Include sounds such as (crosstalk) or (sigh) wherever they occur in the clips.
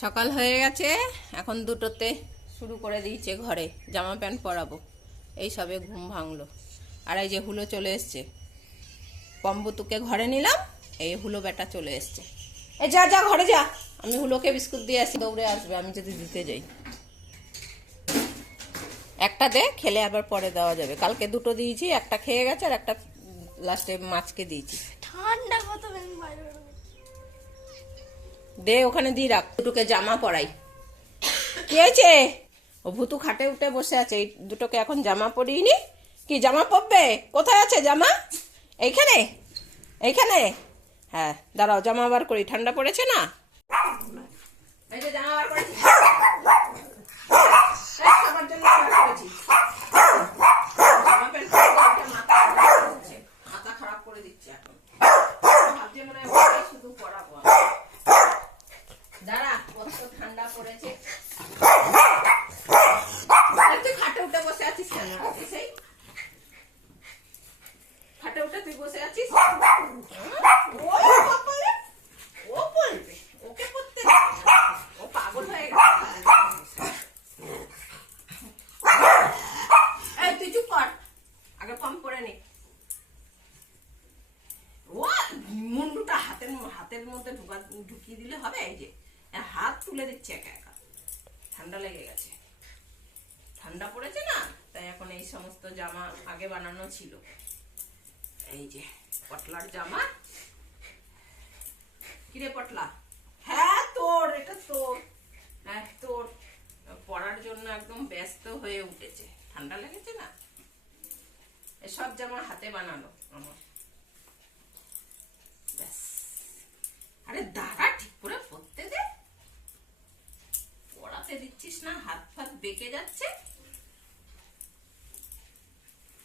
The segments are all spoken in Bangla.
সকাল হয়ে গেছে, এখন দুটোতে শুরু করে দিয়েছে ঘরে, জামা প্যান্ট পরাবো। এই সবে ঘুম ভাঙলো। আর এই যে হুলো চলে এসছে। পম্বুতুকে ঘরে নিলাম, এই হুলো বেটা চলে এসছে। এ যা যা, ঘরে যা। আমি হুলোকে বিস্কুট দিয়ে আসি, দৌড়ে আসবে, আমি যদি দিতে যাই। একটা দে, খেলে আবার পরে দেওয়া যাবে। কালকে দুটো দিয়েছি, একটা খেয়ে গেছে আর একটা লাস্টে মাছকে দিয়েছি। ঠান্ডা কত। দে ওখানে দিয়ে রাখ। দুটোকে জামা পরাই। কি হয়েছে? ও ভুতু খাটে উঠে বসে আছে। এই দুটোকে এখন জামা পরিয়ে কি, জামা পরবে? কোথায় আছে জামা? এইখানে? এইখানে? হ্যাঁ দাঁড়াও, জামা বার করি। ঠান্ডা পড়েছে না? জামা বার করেছি। জামা পরে ওকে মাথা খারাপ করে দিচ্ছে। মাথা খারাপ করে দিচ্ছে এখন ভাবছে মনে হয় ওকেই শুধু পরাবো আমি। ঠান্ডা পড়েছে। (laughs) খাটে উঠে বসে আছিস কেন? সেই খাটে উঠে তুই বসে আছিস ও বাবারে, ও বলবে ওকে করতে দে। ও পাগল হয়ে গেছে এই তুই চুপ কর আগে কম করে নে ও মুন্ডুটা হাতের হাতের মধ্যে ঢুকা ঢুকিয়ে দিলে হবে এই যে এ হাত তুলে দিচ্ছে একা একা ঠান্ডা লেগে গেছে ঠান্ডা পড়েছে না তাই এখন এই সমস্ত জামা আগে বানানো ছিল। এই যে পটলার জামা। কিরে পটলা? হ্যাঁ তোর এটা তোর। হ্যাঁ তোর। পরার জন্য একদম ব্যস্ত হয়ে উঠেছে। ঠান্ডা লেগেছে না? জামা হাতে বানানো আমার। ব্যাস। আরে দাঁড়া ঠিক করে পড়তে দে। পড়াতে দিচ্ছিস না হাত ফাত বেঁকে যাচ্ছে।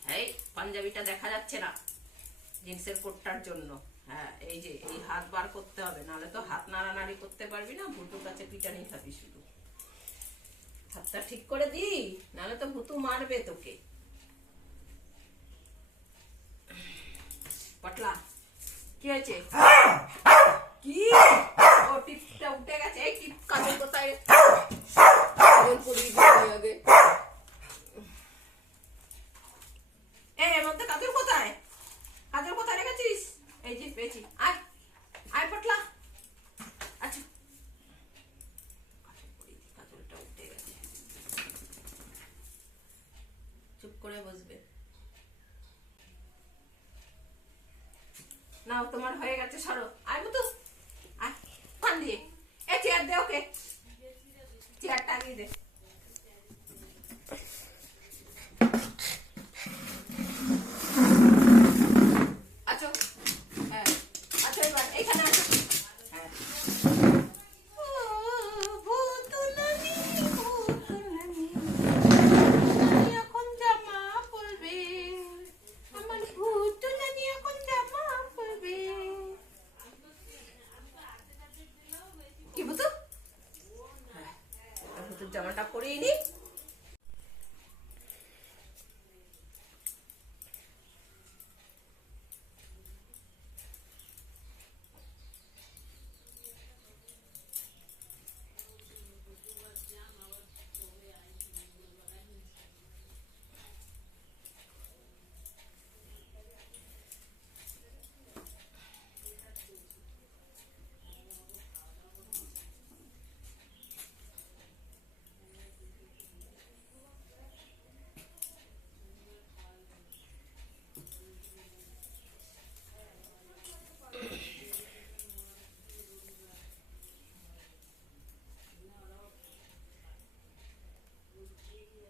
এই পাঞ্জাবিটা দেখা যাচ্ছে না জিন্সের কোটটার জন্য হ্যাঁ এই যে এই হাত বার করতে হবে নাহলে তো হাত নাড়ানাড়ি করতে পারবি না ভুতুর কাছে পিটানি খাবি শুধু হাতটা ঠিক করে দি নাহলে তো ভুতু মারবে তোকে পটলা কি হয়েছে কি ও টিপটা উঠে গেছে এই টিপ কোথায় আগে এই এর মধ্যে কাজল কোথায় কাজল কোথায় রেখেছিস এই যে পেয়েছি আয় আয় পটলা আচ্ছা কাজল পরিয়ে দিই, কাজলটা উঠে গেছে চুপ করে বসবে নাও তোমার হয়ে গেছে সরো আয় মতো আয় পান দিয়ে এ চেয়ার দে ওকে চেয়ারটা দিয়ে দে আছো হ্যাঁ আছো এবার এখানে আছো হ্যাঁ ও, ভূতুনানি, ভূতুনানি, ভূতুনানি এখন জামা পরবে। আমার ভূতুনানি এখন জামা পরবে। কি ভূতু? হ্যাঁ, এবার ভূতুর জামাটা পরিয়ে নি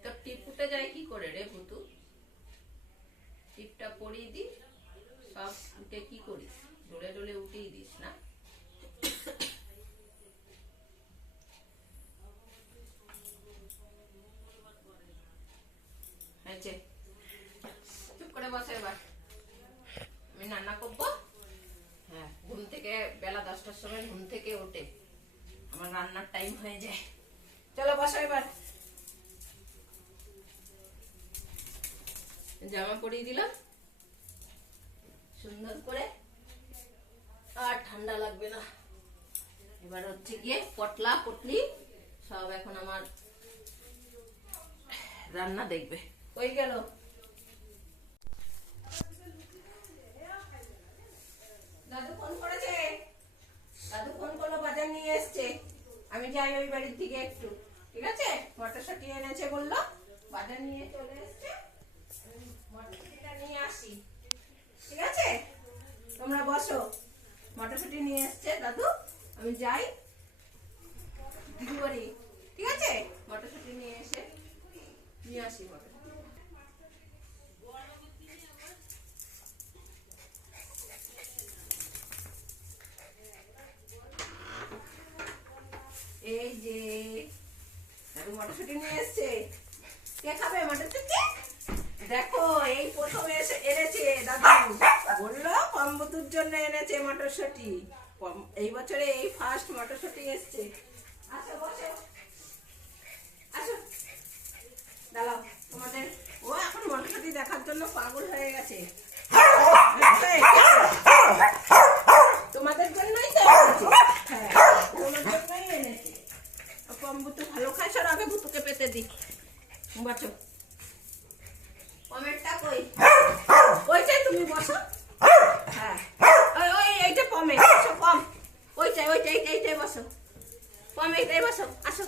তো টিপ উঠে যায় কি করে রে ভুতু টিপটা পরিয়ে দি সব উঠে কি করিস ডলে ডলে উঠিয়ে দিস না হয়েছে চুপ করে বসে এবার আমি রান্না করব হ্যাঁ ঘুম থেকে বেলা দশটার সময় ঘুম থেকে ওঠে আমার রান্নার টাইম হয়ে যায়। চলো বসো এবার। জামা পরিয়ে দিলাম। সুন্দর করে। আর ঠান্ডা লাগবে না। এবার হচ্ছে গিয়ে পটলা, পটলি, সব এখন আমার রান্না দেখবে। ওই গেল দাদু ফোন করেছে দাদু ফোন করল বাজার নিয়ে এসছে আমি যাই ওই বাড়ির দিকে একটু। ঠিক আছে? মটরশুটি এনেছে বলল। বাজার নিয়ে চলে এসছে। মটরশুটিটা নিয়ে আসি। ঠিক আছে? তোমরা বসো। মটরশুটি নিয়ে এসছে দাদু। আমি যাই। বাড়ি ঠিক আছে? মটরশুটি নিয়ে এসে নিয়ে আসি মটরশুটি এই যে দাদু মটরশুটি নিয়ে এসছে। কে খাবে মটরশুটি? দেখো, এই এসে এনেছে, দাদু। বলল জন্য এনেছে মটরশুটি। এই বছরে এই ফার্স্ট মটরশুটি এসছে। তোমাদের ও, এখন মটরশুটি দেখার জন্য পাগল হয়ে গেছে। তোমাদের জন্যই তো এনেছে হ্যাঁ তোমার জন্যই এনেছে কম বুতু ভালো খায় সর আগে বুতুকে পেতে দি বাঁচো পমেরটা কই ওইটাই তুমি বসো হ্যাঁ ওই ওই এইটা পমে বসো পম ওইটাই ওইটাই এইটাই বসো পম এইটাই বসো আসো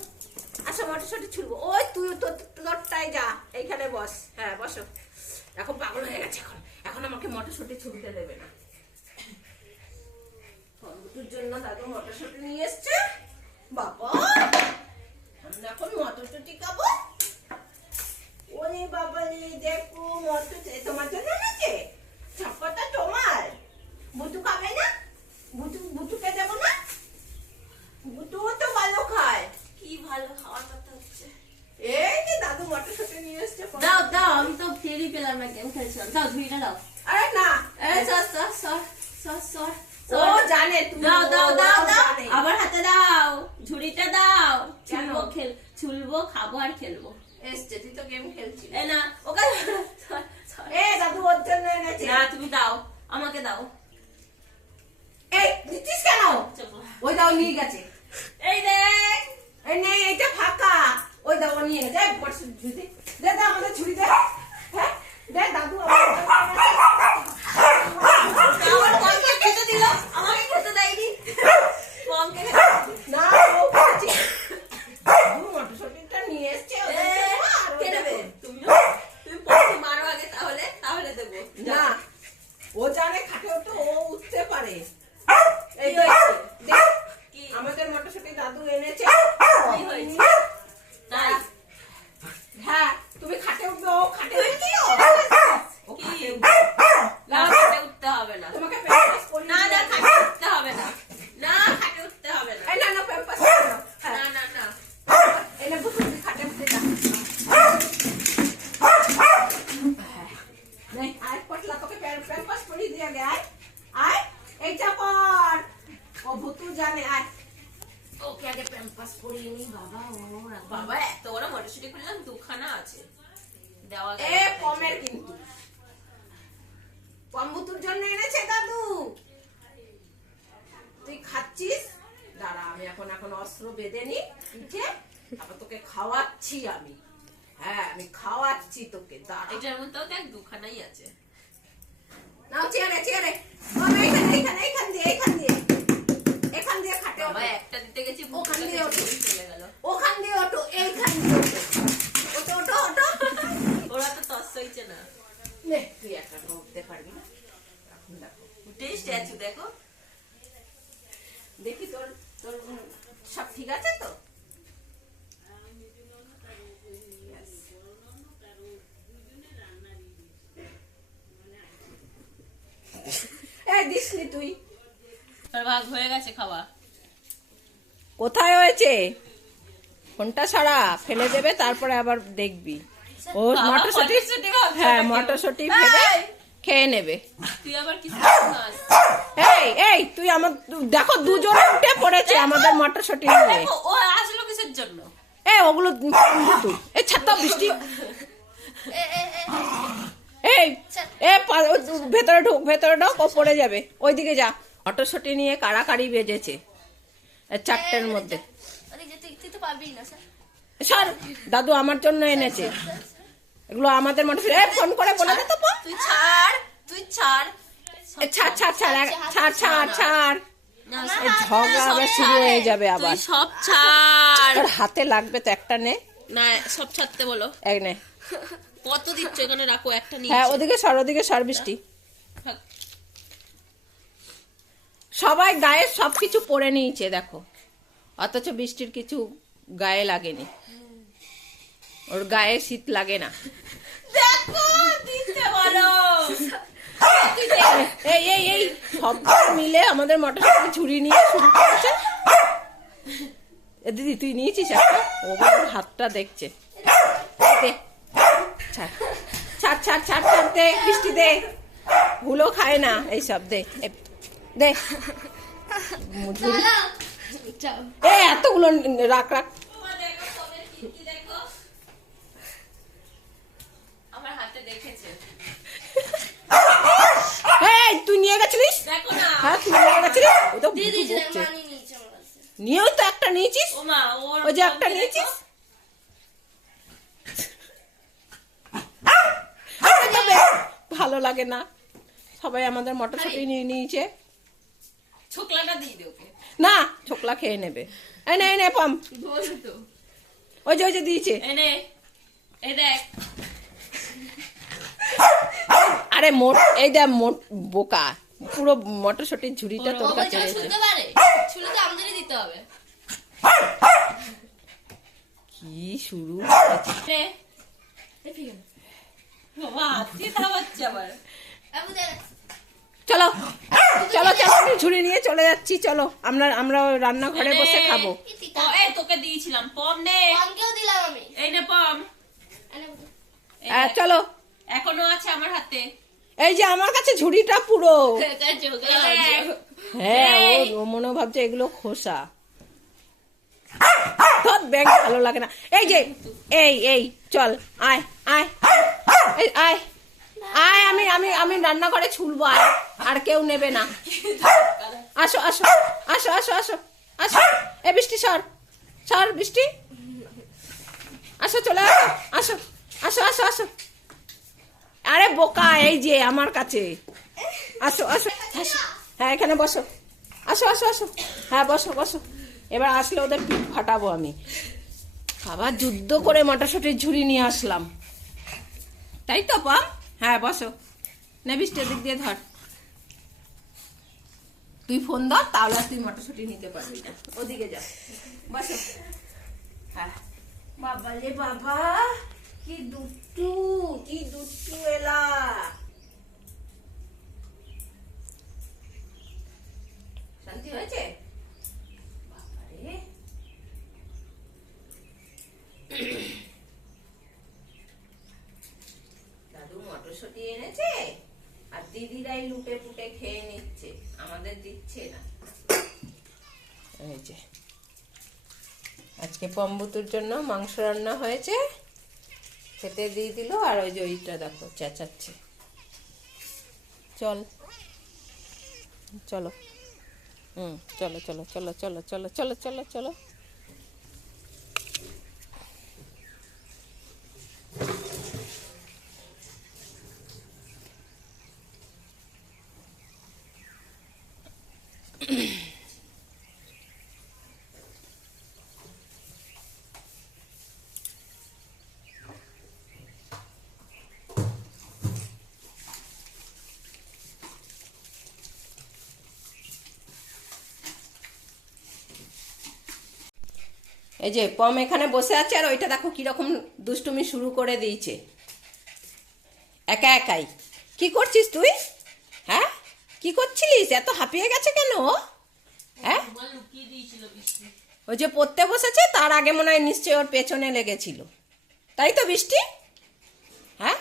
আসো মটরশুটি ছুলবো ওই তুই তো তোরটাই যা এইখানে বস হ্যাঁ বসো এখন পাগল হয়ে গেছে এখন এখন আমাকে মটরশুটি ছুলতে দেবে না বন্ধুর জন্য দাদু মটরশুটি নিয়ে এসছে। বাবা আমরা এখন মটরশুটি খাব। ওরে বাবা রে দেখো মটরশুটি তোমার জন্য এনেছে? চক্করটা তোমার? বুটু খাবে না? বুটু বুটুকে দেবো না? বুটুও তো ভালো খায়। কি ভালো খাওয়ার কথা হচ্ছে। এই যে দাদু মটরশুটি নিয়ে এসছে দাও দাও আমি তো ফেরি পেলাম না গেম খেলছিলাম দাও ঝুড়িটা দাও। আরে না। এ সর সর সর সর সর। ও জানে দাও দাও দাও দাও। আবার হাতে দাও ঝুড়িটা দাও? ছুলবো খেল ছুলবো খাব আর খেলব। এসছে তুই তো গেম খেলছিস। এ না ওকে। এ দাদু ওর জন্য এনেছে। না তুমি দাও আমাকে দাও। এই দিচ্ছিস কেন? ওই দাও নিয়ে গেছে। এই দেখ এই নেই এইটা ফাঁকা। ওই দাও নিয়ে গেছে। বড় দে দে আমাদের ঝুড়ি দে। হ্যাঁ? দাদু। আমার খেতে দিল আমাকে খেতে দেয়নি। না ও খাচ্ছে দাদু মটরশুটিটা নিয়ে এসছে ওদের এ, জন্য, আর কে ওই নেবে? দেখো। তুমি না? তুমি পমকে মারো আগে তাহলে তাহলে দেবো না ও জানে খাটেও তো ও উঠতে পারে এই কি দেখ, হয়েছে? দেখ, কি? আমাদের মটরশুটি দাদু এনেছে কি হয়েছে? তাই হ্যাঁ তুমি খাটে উঠবে ও খাটে উঠবে ও ও কি? খাটে উঠবে না খাটে উঠতে হবে না তোমাকে প্যাম্পাস করিয়ে না না দিলাম। খাটে উঠতে হবে না না খাটে উঠতে হবে না এই না না প্যাম্পাস করে নাও। হ্যাঁ, না না না এই না বুঝুন খাটে উঠতে যা নেই আয় পটলা তোকে প্যাম- প্যাম্পাস করিয়ে দিয়ে আগে আয় আয় এইটা কর ও ভুতু জানে আয় ওকে আগে প্যাম্পাস করিয়ে নি বাবা ও রাখবা। বাবা এত বড় মটরশুটি খুললাম দুখানা আছে দেওয়া গেল এ না। পমের কিন্তু পম্বুতুর জন্য এনেছে দাদু তুই খাচ্ছিস দাঁড়া আমি এখন এখন অস্ত্র বেঁধে নি পিঠে তারপর তোকে খাওয়াচ্ছি আমি। হ্যাঁ আমি খাওয়াচ্ছি তোকে দাঁড়া। এটার মধ্যেও দেখ দুখানাই আছে। নাও চেয়ারে চেয়ারে। এইখানে এইখানে এইখান দিয়ে এইখান দিয়ে। এখান দিয়ে খাটে একটা দিতে গেছি ওখান দিয়ে ওঠো। চলে গেল। ওখান দিয়ে ওটো এইখান দিয়ে ওটো ওটো ওটো ওরা তো তস হইছে না। নে তুই একটা উঠতে পারবি না? এখন দেখো। উঠে স্ট্যাচু দেখো। দেখি তোর তোর সব ঠিক আছে তো? তুই? ভাগ হয়ে গেছে খাওয়া। কোথায় হয়েছে? ফোনটা সারা ফেলে দেবে তারপরে আবার দেখবি। ও মটরশুটি? হ্যাঁ মটরশুটি! ফেলে খেয়ে নেবে। এই এই তুই আমার দেখো দুজনে উঠে পড়েছে আমাদের মটরশুটি নিয়ে। ও আসলো কিসের জন্য? এ ওগুলো এ ছাতা বৃষ্টি। ভেতরে ঢুক ভেতরে ঢোক ও পড়ে যাবে। ওইদিকে যা। মটরশুটি নিয়ে কাড়াকাড়ি বেজেছে। চারটের মধ্যে। সর দাদু আমার জন্য এনেছে। এগুলো আমাদের মটরশুটি ফোন করে বলে দে তো। তুই ছাড় তুই ছাড়। ছাড় ছাড় ছাড় ছাড় ছাড় ছাড় ঝগড়া আবার শুরু হয়ে যাবে আবার। সব ছাড়। হাতে লাগবে তো একটা নে। না সব ছাড়তে বলো। এক নে। কত দিচ্ছ? এখানে রাখো একটা নিয়ে হ্যাঁ ওদিকে সর ওদিকে সর বৃষ্টি। সবাই গায়ে সবকিছু পরে নিয়েছে দেখো। অথচ বৃষ্টির কিছু গায়ে লাগেনি। ওর গায়ে শীত লাগে না। দেখো দিতে বলো। এই এই এই সব মিলে আমাদের মটরশুটি ঝুড়ি নিয়ে শুরু করেছে। দিদি তুই নিয়েছিস একটা ও হাতটা দেখছে। ছাড় ছাড় ছাড় ছাড় ছাড় দে বৃষ্টি দে। ভুলো খায় না এইসব দে দে। এ এতগুলো রাখ রাখ। আমার হাতে দেখেছে। এই তুই নিয়ে গেছিলিস? হ্যাঁ তুই নিয়ে গেছিলিস? ও তো নিয়েও তো একটা নিয়েছিস? ও ওই যে একটা নিয়েছিস? ভালো লাগে না। সবাই আমাদের মটরশুটি নিয়ে নিয়েছে। না ছোকলা খেয়ে নেবে। এই নে এই পাম। ওই যে ওই যে দিয়েছে। এনে আরে মোট এই দেখ মোট বোকা। পুরো মটরশুটির ঝুড়িটা তোর কাছে দিতে হবে। কি শুরু চলো চলো নিয়ে চলে যাচ্ছি চলো। আমরা আমরা রান্নাঘরে বসে খাব। এই তোকে দিয়েছিলাম পম নে। দিলাম আমি এই নে পম। হ্যাঁ, চলো। এখনও আছে আমার হাতে। এই যে আমার কাছে ঝুড়িটা পুরো। (laughs) হ্যাঁ ও- মনে ভাবছে এগুলো খোসা। ভালো লাগে না। এই যে এই এই চল আয় আয়। আয়। আয়, আমি আমি আমি রান্নাঘরে ছুলবো আয়। আর কেউ নেবে না। আসো আসো আসো আসো আসো আসো। এ, বৃষ্টি, সর। সর, বৃষ্টি। আসো, চলে আসো। আসো আসো আসো আসো। আরে, বোকা, এই যে, আমার কাছে। আসো আসো। হ্যাঁ এখানে বসো। আসো আসো আসো। হ্যাঁ বসো বসো। এবার আসলে ওদের পিঠ ফাটাবো আমি। আবার যুদ্ধ করে মটরশুটির ঝুড়ি নিয়ে আসলাম। তাই তো পাম হ্যাঁ বসো। নে বৃষ্টি দিক দিয়ে ধর। তুই ফোন ধর, তাহলে তুই মটরশুটি নিতে পারবি না। ওদিকে যা। বসো। হ্যাঁ। বাবা রে বাবা, কি দুটু কি দুষ্টু এলা। শান্তি হয়েছে? বাবারে দাদু মটরশুটি এনেছে আর দিদিরাই লুটে পুটে খেয়ে নিচ্ছে। আমাদের দিচ্ছে না। যে। আজকে পম্বুতুর জন্য মাংস রান্না হয়েছে। খেতে দিয়ে দিল, আর ওই যে ওইটা দেখো, চেঁচাচ্ছে। চল। চলো। হুম, চলো চলো চলো চলো চলো চলো চলো চলো। এই যে পম এখানে বসে আছে আর ওইটা দেখো কীরকম দুষ্টুমি শুরু করে দিয়েছে। একা একাই। কি করছিস তুই? হ্যাঁ? কি করছিলিস? এত হাঁপিয়ে গেছে কেন? হ্যাঁ? ওই যে পড়তে বসেছে, তার আগে মনে হয় নিশ্চয়ই ওর পেছনে লেগেছিল। তাই তো বৃষ্টি? হ্যাঁ?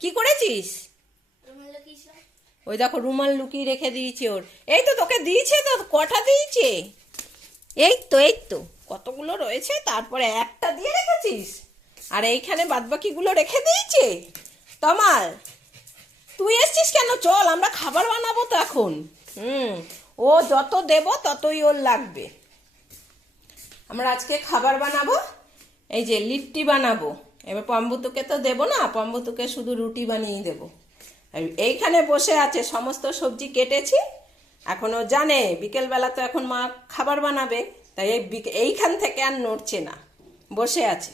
কি করেছিস? ওই দেখো রুমাল লুকিয়ে রেখে দিয়েছে ওর। এই তো তোকে দিয়েছে তো, কটা দিয়েছে? এই তো এই তো। কতগুলো রয়েছে? তারপরে একটা দিয়ে রেখেছিস? আর এইখানে বাদবাকিগুলো রেখে দিয়েছে? তমাল, তুই এসছিস কেন? চল, আমরা খাবার বানাবো তো এখন। হুম, ও যত দেব ততই ওর লাগবে। আমরা আজকে খাবার বানাবো। এই যে লিট্টি বানাবো। এবার পম্বুতুকে তো দেবো না, পম্বুতুকে শুধু রুটি বানিয়ে দেবো। এইখানে বসে আছে, সমস্ত সবজি কেটেছি। এখনও জানে, বিকেলবেলা তো এখন মা খাবার বানাবে, তাই এই এইখান থেকে আর নড়ছে না, বসে আছে।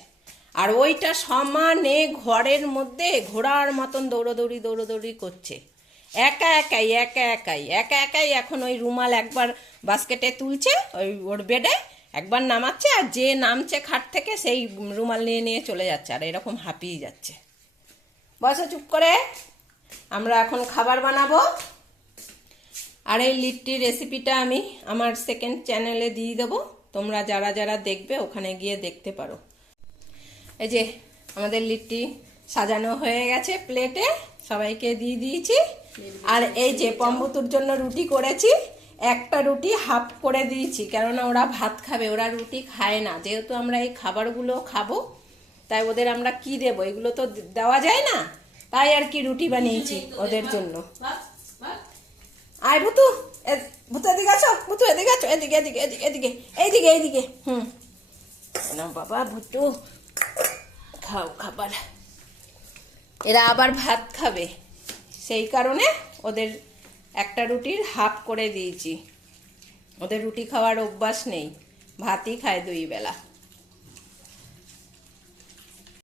আর ওইটা সমানে ঘরের মধ্যে ঘোড়ার মতন দৌড়োদৌড়ি দৌড়োদৌড়ি করছে। একা একাই একা একাই একা একাই এখন ওই রুমাল একবার বাস্কেটে তুলছে, ওই ওর বেডে একবার নামাচ্ছে, আর যে নামছে খাট থেকে সেই রুমাল নিয়ে নিয়ে চলে যাচ্ছে, আর এরকম হাঁপিয়ে যাচ্ছে। বসে চুপ করে, আমরা এখন খাবার বানাবো। আর এই লিট্টির রেসিপিটা আমি আমার সেকেন্ড চ্যানেলে দিয়ে দেবো। তোমরা যারা যারা দেখবে, ওখানে গিয়ে দেখতে পারো। এই যে আমাদের লিট্টি সাজানো হয়ে গেছে প্লেটে সবাইকে দিয়ে দিয়েছি। আর এই যে পম্বতুর জন্য রুটি করেছি, একটা রুটি হাফ করে দিয়েছি। কেননা ওরা ভাত খাবে, ওরা রুটি খায় না। যেহেতু আমরা এই খাবারগুলো খাব, তাই ওদের আমরা কি দেবো? এগুলো তো দেওয়া যায় না। তাই আর কি রুটি বানিয়েছি ওদের জন্য। আয় ভুতু ভুতু এদিকে আসো ভুতু এদিকে আছো, এদিকে এদিকে এদিকে এদিকে এইদিকে এইদিকে হুম। বাবা ভুতু, খাও খাবার। এরা আবার ভাত খাবে। সেই কারণে ওদের একটা রুটির হাফ করে দিয়েছি। ওদের রুটি খাওয়ার অভ্যাস নেই। ভাতই খায় দুই বেলা।